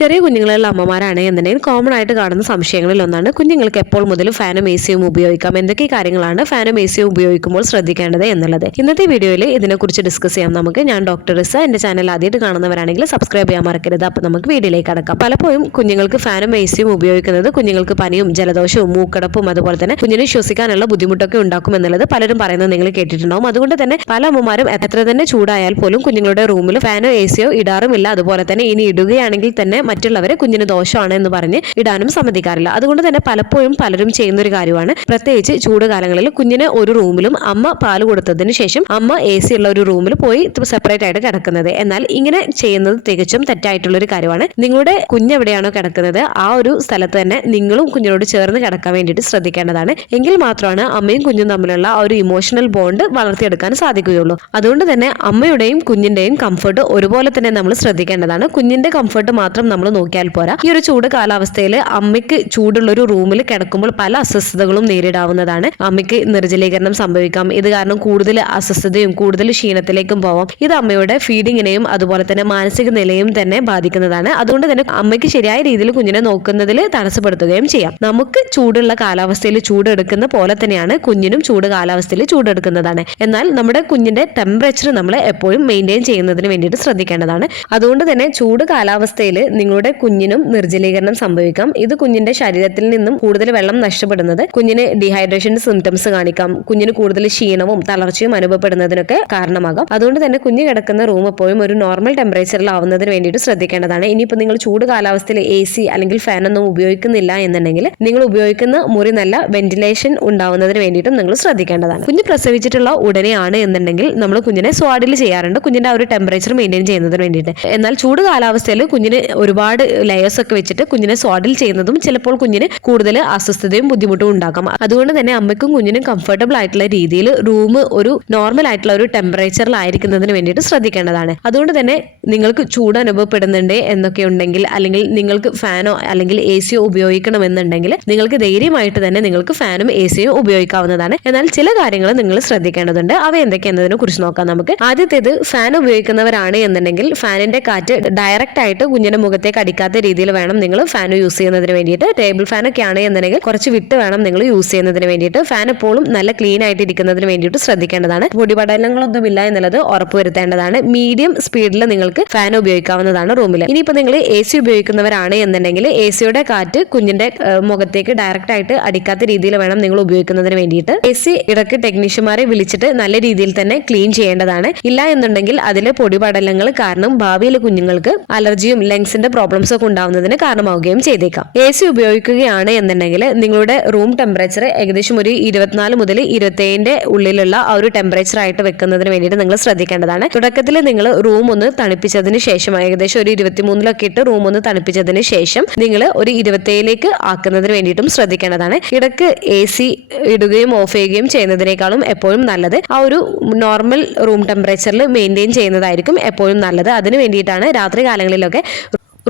ചെറിയ കുഞ്ഞുങ്ങളുള്ള അമ്മമാരാണ് എന്നുണ്ടെങ്കിൽ കോമൺ ആയിട്ട് കാണുന്ന സംശയങ്ങളിൽ ഒന്നാണ് കുഞ്ഞുങ്ങൾക്ക് എപ്പോൾ മുതൽ ഫാനും എ സിയും ഉപയോഗിക്കാം, എന്തൊക്കെ കാര്യങ്ങളാണ് ഫാനും എ സിയും ഉപയോഗിക്കുമ്പോൾ ശ്രദ്ധിക്കേണ്ടത് എന്നുള്ളത്. ഇന്നത്തെ വീഡിയോയിൽ ഇതിനെക്കുറിച്ച് ഡിസ്കസ് ചെയ്യാം നമുക്ക്. ഞാൻ ഡോക്ടർ റിസ. എൻ്റെ ചാനൽ ആദ്യമായിട്ട് കാണുന്നവരാണെങ്കിൽ സബ്സ്ക്രൈബ് ചെയ്യാൻ മറക്കരുത്. അപ്പോൾ നമുക്ക് വീഡിയോയിലേക്ക് കടക്കാം. പലപ്പോഴും കുഞ്ഞുങ്ങൾക്ക് ഫാനും എ സിയും ഉപയോഗിക്കുന്നത് കുഞ്ഞുങ്ങൾക്ക് പനിയും ജലദോഷവും മൂക്കടപ്പും അതുപോലെ തന്നെ കുഞ്ഞിന് ശ്വസിക്കാനുള്ള ബുദ്ധിമുട്ടൊക്കെ ഉണ്ടാക്കും എന്നുള്ളത് പലരും പറയുന്നത് നിങ്ങൾ കേട്ടിട്ടുണ്ടാവും. അതുകൊണ്ട് തന്നെ പല അമ്മമാരും എത്ര തന്നെ ചൂടായാൽ പോലും കുഞ്ഞുങ്ങളുടെ റൂമിൽ ഫാനോ എ സിയോ ഇടാറുമില്ല. അതുപോലെ തന്നെ ഇനി ഇടുകയാണെങ്കിൽ തന്നെ മറ്റുള്ളവരെ കുഞ്ഞിന് ദോഷമാണ് എന്ന് പറഞ്ഞ് ഇടാനും സമ്മതിക്കാറില്ല. അതുകൊണ്ട് തന്നെ പലപ്പോഴും പലരും ചെയ്യുന്ന ഒരു കാര്യമാണ്, പ്രത്യേകിച്ച് ചൂട് കാലങ്ങളിൽ കുഞ്ഞിനെ ഒരു റൂമിലും അമ്മ പാല് കൊടുത്തതിന് ശേഷം അമ്മ എ സി ഉള്ള ഒരു റൂമിൽ പോയി സെപ്പറേറ്റ് ആയിട്ട് കിടക്കുന്നത്. എന്നാൽ ഇങ്ങനെ ചെയ്യുന്നത് തികച്ചും തെറ്റായിട്ടുള്ള ഒരു കാര്യമാണ്. നിങ്ങളുടെ കുഞ്ഞ് എവിടെയാണോ കിടക്കുന്നത് ആ ഒരു സ്ഥലത്ത് തന്നെ നിങ്ങളും കുഞ്ഞിനോട് ചേർന്ന് കിടക്കാൻ വേണ്ടിയിട്ട് ശ്രദ്ധിക്കേണ്ടതാണ്. എങ്കിൽ മാത്രമാണ് അമ്മയും കുഞ്ഞും തമ്മിലുള്ള ആ ഒരു ഇമോഷണൽ ബോണ്ട് വളർത്തിയെടുക്കാൻ സാധിക്കുകയുള്ളൂ. അതുകൊണ്ട് തന്നെ അമ്മയുടെയും കുഞ്ഞിന്റെയും കംഫർട്ട് ഒരുപോലെ തന്നെ നമ്മൾ ശ്രദ്ധിക്കേണ്ടതാണ്. കുഞ്ഞിന്റെ കംഫർട്ട് മാത്രം നമ്മൾ നോക്കിയാൽ പോരാ. ഈ ഒരു ചൂട് കാലാവസ്ഥയിൽ അമ്മയ്ക്ക് ചൂടുള്ള ഒരു റൂമിൽ കിടക്കുമ്പോൾ പല അസ്വസ്ഥതകളും നേരിടാവുന്നതാണ്. അമ്മയ്ക്ക് നിർജ്ജലീകരണം സംഭവിക്കാം. ഇത് കാരണം കൂടുതൽ അസ്വസ്ഥതയും കൂടുതൽ ക്ഷീണത്തിലേക്കും പോവാം. ഇത് അമ്മയുടെ ഫീഡിങ്ങിനെയും അതുപോലെ തന്നെ മാനസിക നിലയും തന്നെ ബാധിക്കുന്നതാണ്. അതുകൊണ്ട് തന്നെ അമ്മയ്ക്ക് ശരിയായ രീതിയിൽ കുഞ്ഞിനെ നോക്കുന്നതിൽ തടസ്സപ്പെടുത്തുകയും ചെയ്യാം. നമുക്ക് ചൂടുള്ള കാലാവസ്ഥയിൽ ചൂടെടുക്കുന്ന പോലെ തന്നെയാണ് കുഞ്ഞിനും ചൂട് കാലാവസ്ഥയിൽ ചൂടെടുക്കുന്നതാണ്. എന്നാൽ നമ്മുടെ കുഞ്ഞിന്റെ ടെമ്പറേച്ചർ നമ്മൾ എപ്പോഴും മെയിൻറ്റെയിൻ ചെയ്യുന്നതിന് വേണ്ടിയിട്ട് ശ്രദ്ധിക്കേണ്ടതാണ്. അതുകൊണ്ട് തന്നെ ചൂട് കാലാവസ്ഥയിൽ നിങ്ങളുടെ കുഞ്ഞിനും നിർജ്ജലീകരണം സംഭവിക്കാം. ഇത് കുഞ്ഞിന്റെ ശരീരത്തിൽ നിന്നും കൂടുതൽ വെള്ളം നഷ്ടപ്പെടുന്നത് കുഞ്ഞിന് ഡീഹൈഡ്രേഷന്റെ സിംറ്റംസ് കാണിക്കാം. കുഞ്ഞിന് കൂടുതൽ ക്ഷീണവും തളർച്ചയും അനുഭവപ്പെടുന്നതിനൊക്കെ കാരണമാകാം. അതുകൊണ്ട് തന്നെ കുഞ്ഞ് കിടക്കുന്ന റൂം എപ്പോഴും ഒരു നോർമൽ ടെമ്പറേച്ചറിലാവുന്നതിന് വേണ്ടിയിട്ട് ശ്രദ്ധിക്കേണ്ടതാണ്. ഇനിയിപ്പോൾ നിങ്ങൾ ചൂട് കാലാവസ്ഥയിൽ എ സി അല്ലെങ്കിൽ ഫാൻ ഒന്നും ഉപയോഗിക്കുന്നില്ല എന്നുണ്ടെങ്കിൽ നിങ്ങൾ ഉപയോഗിക്കുന്ന മുറി നല്ല വെന്റിലേഷൻ ഉണ്ടാവുന്നതിന് വേണ്ടിയിട്ടും നിങ്ങൾ ശ്രദ്ധിക്കേണ്ടതാണ്. കുഞ്ഞ് പ്രസവിച്ചിട്ടുള്ള ഉടനെയാണ് എന്നുണ്ടെങ്കിൽ നമ്മൾ കുഞ്ഞിനെ സ്വാഡിൽ ചെയ്യാറുണ്ട്, കുഞ്ഞിന്റെ ആ ഒരു ടെമ്പറേച്ചർ മെയിൻറ്റെയിൻ ചെയ്യുന്നതിന് വേണ്ടിയിട്ട്. എന്നാൽ ചൂട് കാലാവസ്ഥയിൽ കുഞ്ഞിന് ഒരുപാട് ലെയേഴ്സ് ഒക്കെ വെച്ചിട്ട് കുഞ്ഞിനെ സ്വാഡിൽ ചെയ്യുന്നതും ചിലപ്പോൾ കുഞ്ഞിന് കൂടുതൽ അസ്വസ്ഥതയും ബുദ്ധിമുട്ടും ഉണ്ടാക്കാം. അതുകൊണ്ട് തന്നെ അമ്മയ്ക്കും കുഞ്ഞിനും കംഫർട്ടബിൾ ആയിട്ടുള്ള രീതിയിൽ റൂം ഒരു നോർമൽ ആയിട്ടുള്ള ഒരു ടെമ്പറേച്ചറിലായിരിക്കുന്നതിന് വേണ്ടിയിട്ട് ശ്രദ്ധിക്കേണ്ടതാണ്. അതുകൊണ്ട് തന്നെ നിങ്ങൾക്ക് ചൂട് അനുഭവപ്പെടുന്നുണ്ട് എന്നൊക്കെ ഉണ്ടെങ്കിൽ അല്ലെങ്കിൽ നിങ്ങൾക്ക് ഫാനോ അല്ലെങ്കിൽ എ സിയോ ഉപയോഗിക്കണമെന്നുണ്ടെങ്കിൽ നിങ്ങൾക്ക് ധൈര്യമായിട്ട് തന്നെ നിങ്ങൾക്ക് ഫാനും എ സിയോ ഉപയോഗിക്കാവുന്നതാണ്. എന്നാൽ ചില കാര്യങ്ങൾ നിങ്ങൾ ശ്രദ്ധിക്കേണ്ടതുണ്ട്. അവ എന്തൊക്കെയെന്നതിനെ കുറിച്ച് നോക്കാം നമുക്ക്. ആദ്യത്തേത്, ഫാൻ ഉപയോഗിക്കുന്നവരാണ് എന്നുണ്ടെങ്കിൽ ഫാനിന്റെ കാറ്റ് ഡയറക്റ്റ് ആയിട്ട് കുഞ്ഞിന്റെ മുഖത്തേക്ക് അടിക്കാത്ത രീതിയിൽ വേണം നിങ്ങൾ ഫാൻ യൂസ് ചെയ്യുന്നതിന് വേണ്ടിയിട്ട്. ടേബിൾ ഫാൻ ഒക്കെ ആണ് എന്നുണ്ടെങ്കിൽ കുറച്ച് വിട്ട് വേണം നിങ്ങൾ യൂസ് ചെയ്യുന്നതിന് വേണ്ടിയിട്ട്. ഫാൻ എപ്പോഴും നല്ല ക്ലീൻ ആയിട്ട് ഇരിക്കുന്നതിന് വേണ്ടിയിട്ട് ശ്രദ്ധിക്കേണ്ടതാണ്. പൊടിപടലങ്ങളൊന്നും ഇല്ല എന്നുള്ളത് ഉറപ്പുവരുത്തേണ്ടതാണ്. മീഡിയം സ്പീഡിൽ നിങ്ങൾക്ക് ഫാൻ ഉപയോഗിക്കാവുന്നതാണ് റൂമിൽ. ഇനിയിപ്പോൾ നിങ്ങൾ എ സി ഉപയോഗിക്കുന്നവരാണ് എന്നുണ്ടെങ്കിൽ എ സിയുടെ കാറ്റ് കുഞ്ഞിന്റെ മുഖത്തേക്ക് ഡയറക്റ്റ് ആയിട്ട് അടിക്കാത്ത രീതിയിൽ വേണം നിങ്ങൾ ഉപയോഗിക്കുന്നതിന് വേണ്ടിയിട്ട്. എ സി ഇടയ്ക്ക് ടെക്നീഷ്യന്മാരെ വിളിച്ചിട്ട് നല്ല രീതിയിൽ തന്നെ ക്ലീൻ ചെയ്യേണ്ടതാണ്. ഇല്ല എന്നുണ്ടെങ്കിൽ അതിലെ പൊടിപടലങ്ങൾ കാരണം ഭാവിയിലെ കുഞ്ഞുങ്ങൾക്ക് അലർജിയും ലങ്സിന്റെ പ്രോബ്ലംസ് ഒക്കെ ഉണ്ടാവുന്നതിന് കാരണമാവുകയും ചെയ്തേക്കാം. എ സി ഉപയോഗിക്കുകയാണ് എന്നുണ്ടെങ്കിൽ നിങ്ങളുടെ റൂം ടെമ്പറേച്ചർ ഏകദേശം ഒരു 24 മുതൽ 27 ഉള്ളിലുള്ള ആ ഒരു ടെമ്പറേച്ചർ ആയിട്ട് വെക്കുന്നതിന് വേണ്ടിയിട്ട് നിങ്ങൾ ശ്രദ്ധിക്കേണ്ടതാണ്. തുടക്കത്തിൽ നിങ്ങൾ റൂം ഒന്ന് തണുപ്പിച്ചതിന് ശേഷം ഏകദേശം ഒരു 23 ഇട്ട് റൂം ഒന്ന് തണുപ്പിച്ചതിന് ശേഷം നിങ്ങൾ ഒരു 27 ആക്കുന്നതിന് വേണ്ടിയിട്ടും ശ്രദ്ധിക്കേണ്ടതാണ്. ഇടയ്ക്ക് എ സി ഇടുകയും ഓഫ് ചെയ്യുകയും ചെയ്യുന്നതിനേക്കാളും എപ്പോഴും നല്ലത് ആ ഒരു നോർമൽ റൂം ടെമ്പറേച്ചറിൽ മെയിൻറ്റെയിൻ ചെയ്യുന്നതായിരിക്കും എപ്പോഴും നല്ലത്. അതിന് വേണ്ടിയിട്ടാണ് രാത്രി കാലങ്ങളിലൊക്കെ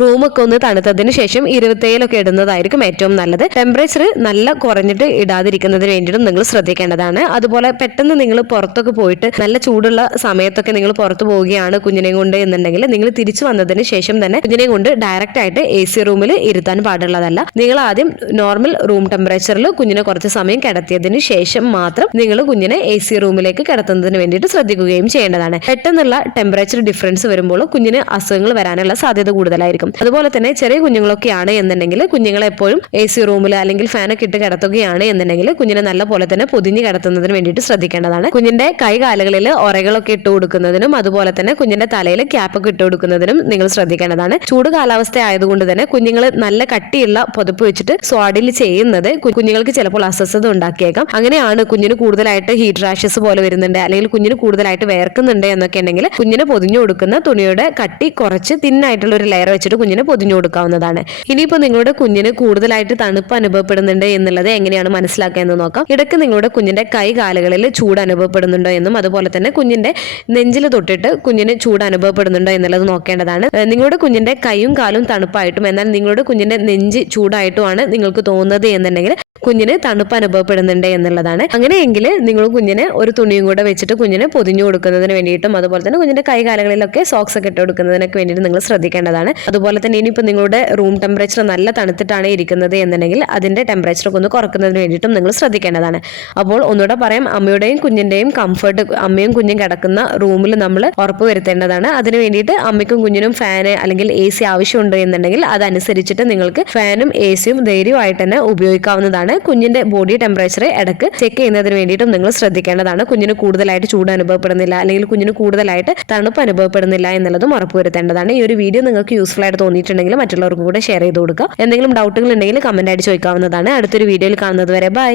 റൂമൊക്കെ ഒന്ന് തണുത്തതിന് ശേഷം 27 ഇടുന്നതായിരിക്കും ഏറ്റവും നല്ലത്. ടെമ്പറേച്ചർ നല്ല കുറഞ്ഞിട്ട് ഇടാതിരിക്കുന്നതിന് വേണ്ടിയിട്ടും നിങ്ങൾ ശ്രദ്ധിക്കേണ്ടതാണ്. അതുപോലെ പെട്ടെന്ന് നിങ്ങൾ പുറത്തൊക്കെ പോയിട്ട് നല്ല ചൂടുള്ള സമയത്തൊക്കെ നിങ്ങൾ പുറത്ത് പോവുകയാണ് കുഞ്ഞിനെ കൊണ്ട് എന്നുണ്ടെങ്കിൽ നിങ്ങൾ തിരിച്ചു വന്നതിന് ശേഷം തന്നെ കുഞ്ഞിനെ കൊണ്ട് ഡയറക്റ്റ് ആയിട്ട് എ സി റൂമിൽ ഇരുത്താൻ പാടുള്ളതല്ല. നിങ്ങൾ ആദ്യം നോർമൽ റൂം ടെമ്പറേച്ചറിൽ കുഞ്ഞിനെ കുറച്ച് സമയം കിടത്തിയതിന് ശേഷം മാത്രം നിങ്ങൾ കുഞ്ഞിനെ എ സി റൂമിലേക്ക് കിടത്തുന്നതിന് വേണ്ടിയിട്ട് ശ്രദ്ധിക്കുകയും ചെയ്യേണ്ടതാണ്. പെട്ടെന്നുള്ള ടെമ്പറേച്ചർ ഡിഫറൻസ് വരുമ്പോൾ കുഞ്ഞിന് അസുഖങ്ങൾ വരാനുള്ള സാധ്യത കൂടുതലായിരിക്കും. അതുപോലെ തന്നെ ചെറിയ കുഞ്ഞുങ്ങളൊക്കെയാണ് എന്നുണ്ടെങ്കിൽ കുഞ്ഞുങ്ങളെ എപ്പോഴും എ സി റൂമിൽ അല്ലെങ്കിൽ ഫാനൊക്കെ ഇട്ട് കിടത്തുകയാണ് എന്നുണ്ടെങ്കിൽ കുഞ്ഞിനെ നല്ല പോലെ തന്നെ പൊതിഞ്ഞ് കിടത്തുന്നതിന് വേണ്ടിയിട്ട് ശ്രദ്ധിക്കേണ്ടതാണ്. കുഞ്ഞിന്റെ കൈകാലുകളിൽ ഒറകളൊക്കെ ഇട്ട് കൊടുക്കുന്നതിനും അതുപോലെ തന്നെ കുഞ്ഞിന്റെ തലയിൽ ക്യാപ്പൊക്കെ ഇട്ട് കൊടുക്കുന്നതിനും നിങ്ങൾ ശ്രദ്ധിക്കേണ്ടതാണ്. ചൂട് കാലാവസ്ഥ ആയതുകൊണ്ട് തന്നെ കുഞ്ഞുങ്ങൾ നല്ല കട്ടിയുള്ള പുതപ്പ് വെച്ചിട്ട് സ്വാഡിൽ ചെയ്യുന്നത് കുഞ്ഞുങ്ങൾക്ക് ചിലപ്പോൾ അസ്വസ്ഥത ഉണ്ടാക്കിയേക്കാം. അങ്ങനെയാണ് കുഞ്ഞിന് കൂടുതലായിട്ട് ഹീറ്റ് റാഷസ് പോലെ വരുന്നുണ്ട് അല്ലെങ്കിൽ കുഞ്ഞിന് കൂടുതലായിട്ട് വേർക്കുന്നുണ്ട് എന്നൊക്കെ ഉണ്ടെങ്കിൽ കുഞ്ഞിനെ പൊതിഞ്ഞു കൊടുക്കുന്ന തുണിയുടെ കട്ടി കുറച്ച് തിന്നായിട്ടുള്ള ഒരു ലെയർ വെച്ചിട്ട് കുഞ്ഞിന് പൊതിഞ്ഞു കൊടുക്കാവുന്നതാണ്. ഇനിയിപ്പോൾ നിങ്ങളുടെ കുഞ്ഞിന് കൂടുതലായിട്ട് തണുപ്പ് അനുഭവപ്പെടുന്നുണ്ട് എന്നുള്ളത് എങ്ങനെയാണ് മനസ്സിലാക്കുക എന്ന് നോക്കാം. ഇടയ്ക്ക് നിങ്ങളുടെ കുഞ്ഞിന്റെ കൈ കാലുകളിൽ ചൂട് അനുഭവപ്പെടുന്നുണ്ടോ എന്നും അതുപോലെ തന്നെ കുഞ്ഞിന്റെ നെഞ്ചിൽ തൊട്ടിട്ട് കുഞ്ഞിന് ചൂട് അനുഭവപ്പെടുന്നുണ്ടോ എന്നുള്ളത് നോക്കേണ്ടതാണ്. നിങ്ങളുടെ കുഞ്ഞിന്റെ കൈയും കാലും തണുപ്പായിട്ടും എന്നാൽ നിങ്ങളുടെ കുഞ്ഞിന്റെ നെഞ്ച് ചൂടായിട്ടുമാണ് നിങ്ങൾക്ക് തോന്നുന്നത് എന്നുണ്ടെങ്കിൽ കുഞ്ഞിന് തണുപ്പ് അനുഭവപ്പെടുന്നുണ്ട് എന്നുള്ളതാണ്. അങ്ങനെയെങ്കിൽ നിങ്ങൾ കുഞ്ഞിന് ഒരു തുണിയും കൂടെ വെച്ചിട്ട് കുഞ്ഞിന് പൊതിഞ്ഞു കൊടുക്കുന്നതിന് വേണ്ടിയിട്ടും അതുപോലെ തന്നെ കുഞ്ഞിന്റെ കൈകാലുകളിലൊക്കെ സോക്സ് ഒക്കെ ഇട്ട് കൊടുക്കുന്നതിനൊക്കെ വേണ്ടിയിട്ട് നിങ്ങൾ ശ്രദ്ധിക്കേണ്ടതാണ്. അതുപോലെ തന്നെ ഇനിയിപ്പോൾ നിങ്ങളുടെ റൂം ടെമ്പറേച്ചർ നല്ല തണുത്തിട്ടാണ് ഇരിക്കുന്നത് എന്നുണ്ടെങ്കിൽ അതിന്റെ ടെമ്പറേച്ചർ ഒന്ന് കുറക്കുന്നതിന് വേണ്ടിയിട്ടും നിങ്ങൾ ശ്രദ്ധിക്കേണ്ടതാണ്. അപ്പോൾ ഒന്നുകൂടെ പറയാം, അമ്മയുടെയും കുഞ്ഞിന്റെയും കംഫർട്ട്, അമ്മയും കുഞ്ഞും കിടക്കുന്ന റൂമിൽ നമ്മൾ ഉറപ്പ് വരുത്തേണ്ടതാണ്. അതിന് വേണ്ടിയിട്ട് അമ്മയ്ക്കും കുഞ്ഞിനും ഫാന് അല്ലെങ്കിൽ AC ആവശ്യമുണ്ട് എന്നുണ്ടെങ്കിൽ അതനുസരിച്ചിട്ട് നിങ്ങൾക്ക് ഫാനും AC യും ധൈര്യമായിട്ട് തന്നെ ഉപയോഗിക്കാവുന്നതാണ്. കുഞ്ഞിന്റെ ബോഡി ടെമ്പറേച്ചർ ഇടയ്ക്ക് ചെക്ക് ചെയ്യുന്നതിന് വേണ്ടിയിട്ടും നിങ്ങൾ ശ്രദ്ധിക്കേണ്ടതാണ്. കുഞ്ഞിന് കൂടുതലായിട്ട് ചൂട് അനുഭവപ്പെടുന്നില്ല അല്ലെങ്കിൽ കുഞ്ഞിന് കൂടുതലായിട്ട് തണുപ്പ് അനുഭവപ്പെടുന്നില്ല എന്നുള്ളതും ഉറപ്പുവരുത്തേണ്ടതാണ്. ഈ ഒരു വീഡിയോ നിങ്ങൾക്ക് യൂസ്ഫുൾ ആയിട്ട് തോന്നിയിട്ടുണ്ടെങ്കിൽ മറ്റുള്ളവർക്കും കൂടെ ഷെയർ ചെയ്ത് കൊടുക്കുക. എന്തെങ്കിലും ഡൗട്ടുകൾ ഉണ്ടെങ്കിൽ കമന്റ് ആയിട്ട് ചോദിക്കാവുന്നതാണ്. അടുത്തൊരു വീഡിയോയിൽ കാണുന്നത് വരെ ബൈ.